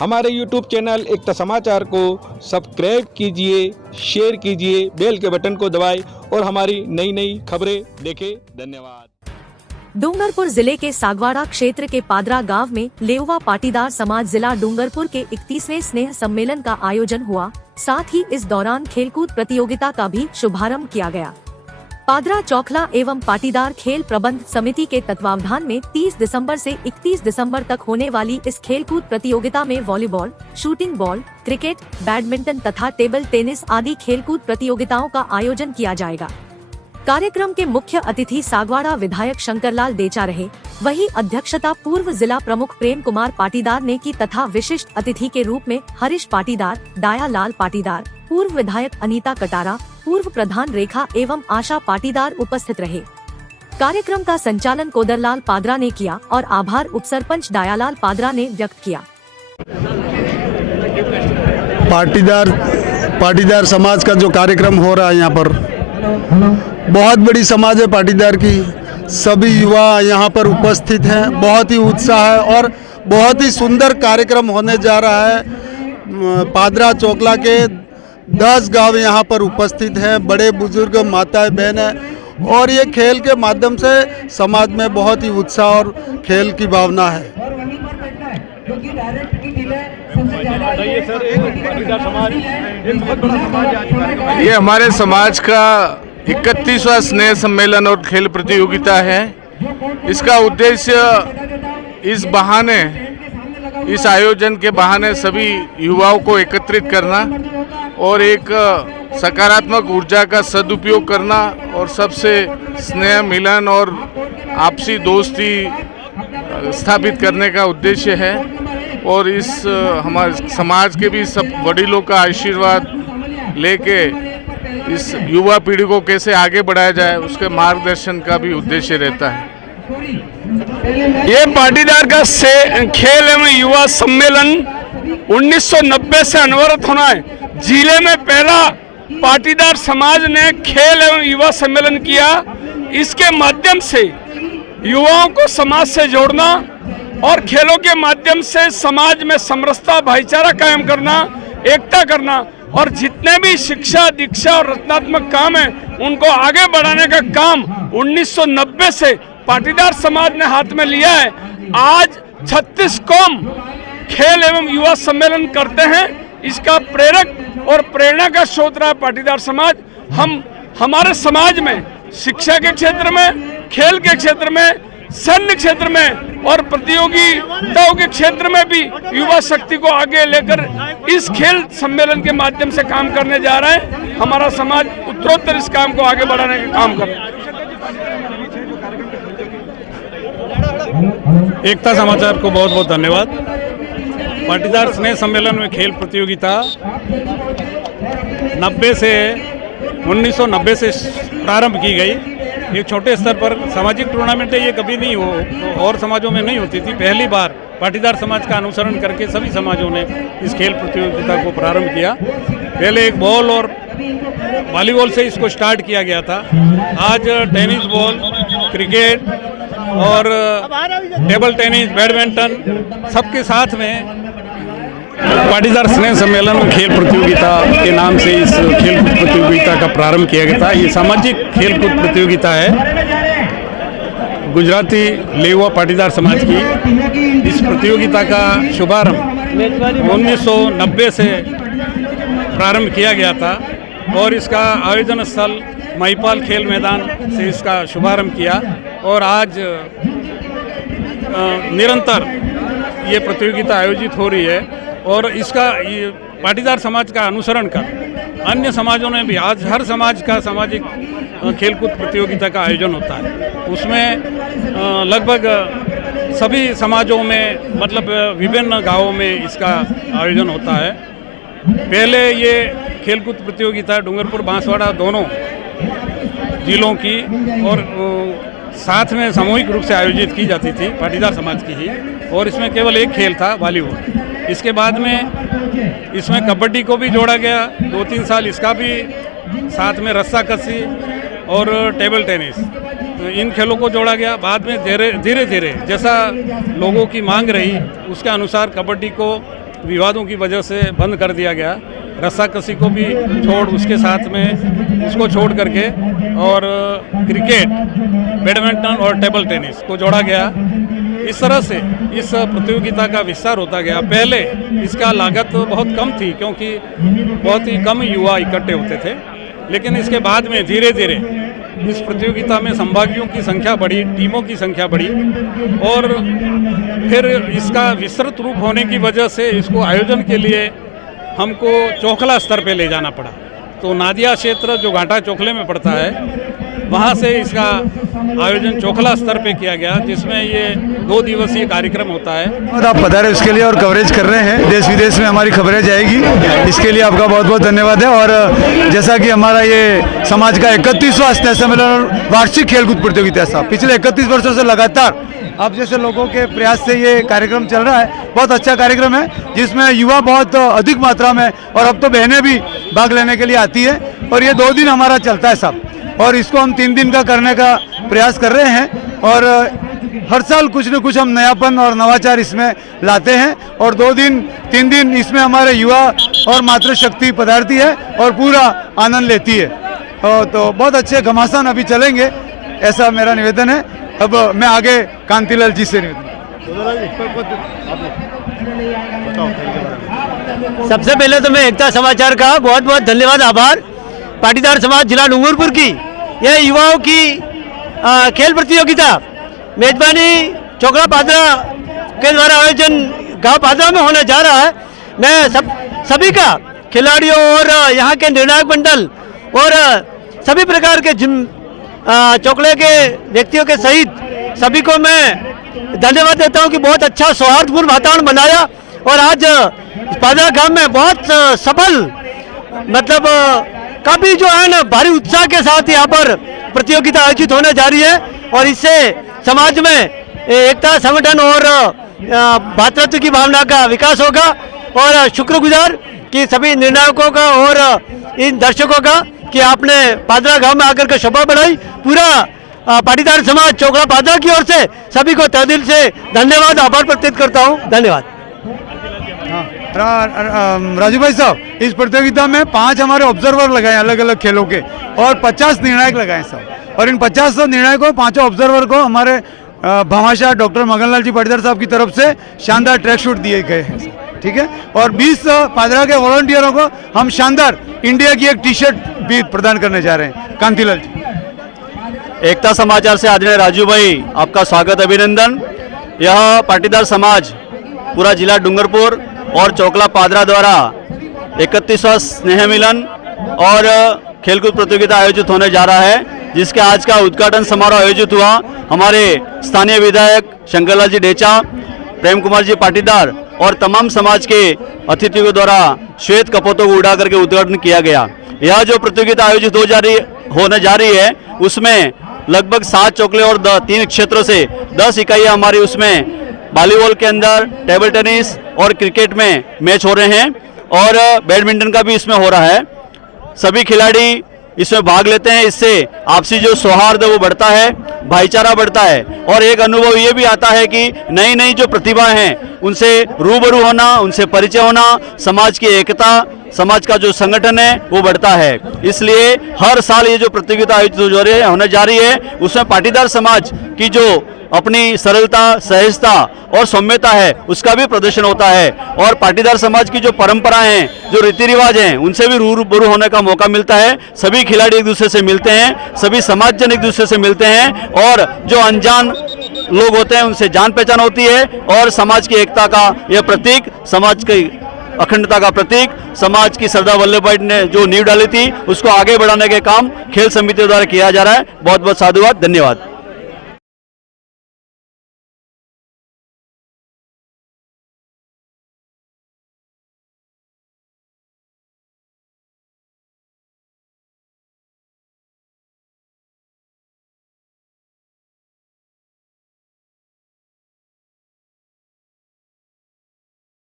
हमारे YouTube channel एकता समाचार को सब्सक्राइब कीजिए, शेयर कीजिए, बेल के बटन को दबाएं और हमारी नई नई खबरें देखें। धन्यवाद। डूंगरपुर जिले के सागवाड़ा क्षेत्र के पादरा गांव में लेउवा पाटीदार समाज जिला डूंगरपुर के 31वें स्नेह सम्मेलन का आयोजन हुआ। साथ ही इस दौरान खेलकूद प्रतियोगिता का भी शुभारंभ किया गया। पादरा चौखला एवं पाटीदार खेल प्रबंध समिति के तत्वावधान में 30 दिसंबर से 31 दिसंबर तक होने वाली इस खेलकूद प्रतियोगिता में volleyball, shooting ball, cricket, badminton तथा टेबल टेनिस आदि खेलकूद प्रतियोगिताओं का आयोजन किया जाएगा। कार्यक्रम के मुख्य अतिथि सागवाड़ा विधायक शंकरलाल देचा रहे। वहीं अध्यक्षता पूर्व जिला प्रमुख प्रेम कुमार पाटीदार ने की तथा विशिष्ट अतिथि के रूप में हरीश पाटीदार, डाया लाल पाटीदार, पूर्व विधायक अनीता कटारा, पूर्व प्रधान रेखा एवं आशा पाटीदार उपस्थित रहे। कार्यक्रम का संचालन कोदरलाल पादरा ने किया और आभार उपसरपंच डायालाल पादरा ने व्यक्त किया। पाटीदार समाज का जो कार्यक्रम हो रहा है यहाँ पर, बहुत बड़ी समाज है पाटीदार की। सभी युवा यहाँ पर उपस्थित हैं। बहुत ही उत्साह है और बहुत ही सुंदर कार्यक्रम होने जा रहा है। पादरा चौकला के 10 गांव यहाँ पर उपस्थित हैं। बड़े बुजुर्ग, माताएं, बहनें, और ये खेल के माध्यम से समाज में बहुत ही उत्साह और खेल की भावना है। ये हमारे समाज का 31वां स्नेह सम्मेलन और खेल प्रतियोगिता है। इसका उद्देश्य इस आयोजन के बहाने सभी युवाओं को एकत्रित करना और एक सकारात्मक ऊर्जा का सदुपयोग करना और सबसे स्नेह, मिलन और आपसी दोस्ती स्थापित करने का उद्देश्य है। और इस हमारे समाज के भी सब वडीलों का आशीर्वाद लेके इस युवा पीढ़ी को कैसे आगे बढ़ाया जाए, उसके मार्गदर्शन का भी उद्देश्य रहता है। ये पाटीदार का खेल एवं युवा सम्मेलन 1990 से अनवरत होना है। जिले में पहला पाटीदार समाज ने खेल एवं युवा सम्मेलन किया। इसके माध्यम से युवाओं को समाज से जोड़ना और खेलों के माध्यम से समाज में समरसता, भाईचारा कायम करना, एकता करना और जितने भी शिक्षा, दीक्षा और रचनात्मक काम हैं उनको आगे बढ़ाने का काम 1990 से पाटीदार समाज ने हाथ में लिया है। आज 36 कौम खेल एवं युवा सम्मेलन करते हैं। इसका प्रेरक और प्रेरणा का स्रोत रहा पाटीदार समाज। हमारे समाज में शिक्षा के क्षेत्र में, खेल के क्षेत्र में, सैन्य क्षेत्र में और प्रतियोगिताओं के क्षेत्र में भी युवा शक्ति को आगे लेकर इस खेल सम्मेलन के माध्यम से काम करने जा रहा है। हमारा समाज उत्तरोत्तर इस काम को आगे बढ़ाने का काम कर रहा है। एकता समाचार को बहुत बहुत धन्यवाद। पाटीदार स्नेह सम्मेलन में खेल प्रतियोगिता 1990 से प्रारंभ की गई। एक छोटे स्तर पर सामाजिक टूर्नामेंट है, ये कभी नहीं हो और समाजों में नहीं होती थी। पहली बार पाटीदार समाज का अनुसरण करके सभी समाजों ने इस खेल प्रतियोगिता को प्रारंभ किया। पहले एक बॉल और वॉलीबॉल से इसको स्टार्ट किया गया था। आज टेनिस बॉल, क्रिकेट और टेबल टेनिस, बैडमिंटन सबके साथ में पाटीदार स्नेह सम्मेलन में खेल प्रतियोगिता के नाम से इस खेल प्रतियोगिता का प्रारंभ किया गया था। ये सामाजिक खेलकूद प्रतियोगिता है गुजराती लेउवा पाटीदार समाज की। इस प्रतियोगिता का शुभारंभ 1990 से प्रारंभ किया गया था और इसका आयोजन स्थल महिपाल खेल मैदान से इसका शुभारंभ किया और आज निरंतर ये प्रतियोगिता आयोजित हो रही है। और इसका पाटीदार समाज का अनुसरण कर अन्य समाजों ने भी, आज हर समाज का सामाजिक खेलकूद प्रतियोगिता का आयोजन होता है। उसमें लगभग सभी समाजों में, मतलब विभिन्न गांवों में इसका आयोजन होता है। पहले ये खेलकूद प्रतियोगिता डूंगरपुर, बांसवाड़ा दोनों जिलों की और साथ में सामूहिक रूप से आयोजित की जाती थी, पाटीदार समाज की ही। और इसमें केवल एक खेल था, वॉलीबॉल। इसके बाद में इसमें कबड्डी को भी जोड़ा गया। 2-3 साल इसका भी, साथ में रस्साकसी और टेबल टेनिस, इन खेलों को जोड़ा गया। बाद में धीरे धीरे जैसा लोगों की मांग रही उसके अनुसार कबड्डी को विवादों की वजह से बंद कर दिया गया। रस्साकसी को भी उसके साथ में उसको छोड़ करके और क्रिकेट, बैडमिंटन और टेबल टेनिस को जोड़ा गया। इस तरह से इस प्रतियोगिता का विस्तार होता गया। पहले इसका लागत बहुत कम थी क्योंकि बहुत ही कम युवा इकट्ठे होते थे, लेकिन इसके बाद में धीरे धीरे इस प्रतियोगिता में संभागियों की संख्या बढ़ी, टीमों की संख्या बढ़ी और फिर इसका विस्तृत रूप होने की वजह से इसको आयोजन के लिए हमको चोखला स्तर पे ले जाना पड़ा। तो नादिया क्षेत्र जो घाटा चोखले में पड़ता है, वहाँ से इसका आयोजन चोखला स्तर पे किया गया, जिसमें ये 2 दिवसीय कार्यक्रम होता है। और आप पधारे उसके लिए और कवरेज कर रहे हैं, देश विदेश में हमारी खबरें जाएगी, इसके लिए आपका बहुत बहुत धन्यवाद है। और जैसा कि हमारा ये समाज का 31वां स्नेह सम्मेलन और वार्षिक खेलकूद प्रतियोगिता है, पिछले 31 वर्षों से लगातार आप जैसे लोगों के प्रयास से ये कार्यक्रम चल रहा है। बहुत अच्छा कार्यक्रम है जिसमें युवा बहुत अधिक मात्रा में और अब तो बहनें भी भाग लेने के लिए आती है। और ये 2 दिन हमारा चलता है सब, और इसको हम 3 दिन का करने का प्रयास कर रहे हैं। और हर साल कुछ न कुछ हम नयापन और नवाचार इसमें लाते हैं। और 2 दिन 3 दिन इसमें हमारे युवा और मातृशक्ति पधारती है और पूरा आनंद लेती है। तो बहुत अच्छे घमासान अभी चलेंगे, ऐसा मेरा निवेदन है। अब मैं आगे कांतिलाल जी से निवेदन। सबसे पहले तो मैं एकता समाचार का बहुत बहुत धन्यवाद, आभार। पाटीदार समाज जिला डूंगरपुर की यह युवाओं की खेल प्रतियोगिता मेजबानी चोकला पादरा के द्वारा आयोजन गांव पादरा में होने जा रहा है। मैं सभी का खिलाड़ियों और यहाँ के निर्णायक मंडल और सभी प्रकार के चोकले के व्यक्तियों के सहित सभी को मैं धन्यवाद देता हूँ कि बहुत अच्छा सौहार्दपूर्ण वातावरण बनाया। और आज पादरा गांव में बहुत सफल, मतलब काफी जो है ना भारी उत्साह के साथ यहाँ पर प्रतियोगिता आयोजित होने जा रही है। और इससे समाज में एकता, संगठन और भातृत्व की भावना का विकास होगा। और शुक्रगुजार कि सभी निर्णायकों का और इन दर्शकों का कि आपने पादरा गांव में आकर के शोभा बढ़ाई। पूरा पाटीदार समाज चोकला पादरा की ओर से सभी को तहे दिल से धन्यवाद, आभार प्रकट करता हूँ। धन्यवाद। राजू भाई साहब, इस प्रतियोगिता में 5 हमारे ऑब्जर्वर लगाए अलग अलग खेलों के और 50 निर्णायक लगाए साहब। और इन 50 निर्णायकों 5 ऑब्जर्वर को हमारे भामाशाह डॉक्टर मगनलाल जी पाटीदार साहब की तरफ से शानदार ट्रैक शूट दिए गए हैं, ठीक है। और 20 पादरा के वॉलंटियरों को हम शानदार इंडिया की एक टी-शर्ट भी प्रदान करने जा रहे हैं। कांतिलाल जी। एकता समाचार से आदरणीय राजू भाई, आपका स्वागत, अभिनंदन। यह पाटीदार समाज पूरा जिला डूंगरपुर और चोकला पादरा द्वारा 31वां स्नेह मिलन और खेलकूद प्रतियोगिता आयोजित होने जा रहा है, जिसके आज का उद्घाटन समारोह आयोजित हुआ। हमारे स्थानीय विधायक शंकरलाल जी डेचा, प्रेम कुमार जी पाटीदार और तमाम समाज के अतिथियों द्वारा श्वेत कपोतों को उड़ा करके उद्घाटन किया गया। यह जो प्रतियोगिता आयोजित होने जा रही है उसमें लगभग 7 चोकले और 3 क्षेत्रों से 10 इकाइयाँ हमारी उसमें वॉलीबॉल के अंदर, टेबल टेनिस और क्रिकेट में मैच हो रहे हैं और बैडमिंटन का भी इसमें हो रहा है। सभी खिलाड़ी इसमें भाग लेते हैं। इससे आपसी जो सौहार्द है वो बढ़ता है, भाईचारा बढ़ता है और एक अनुभव ये भी आता है कि नई नई जो प्रतिभा हैं उनसे रूबरू होना, उनसे परिचय होना, समाज की एकता, समाज का जो संगठन है वो बढ़ता है। इसलिए हर साल ये जो प्रतियोगिता आयोजित होने जा रही है उसमें पाटीदार समाज की जो अपनी सरलता, सहजता और सौम्यता है उसका भी प्रदर्शन होता है। और पाटीदार समाज की जो परंपराएं हैं, जो रीति रिवाज हैं, उनसे भी रूबरू होने का मौका मिलता है। सभी खिलाड़ी एक दूसरे से मिलते हैं, सभी समाजजन एक दूसरे से मिलते हैं और जो अनजान लोग होते हैं उनसे जान पहचान होती है। और समाज की एकता का यह प्रतीक, समाज की अखंडता का प्रतीक, समाज की सरदार वल्लभ भाई ने जो नींव डाली थी उसको आगे बढ़ाने के काम खेल समिति द्वारा किया जा रहा है। बहुत बहुत साधुवाद, धन्यवाद।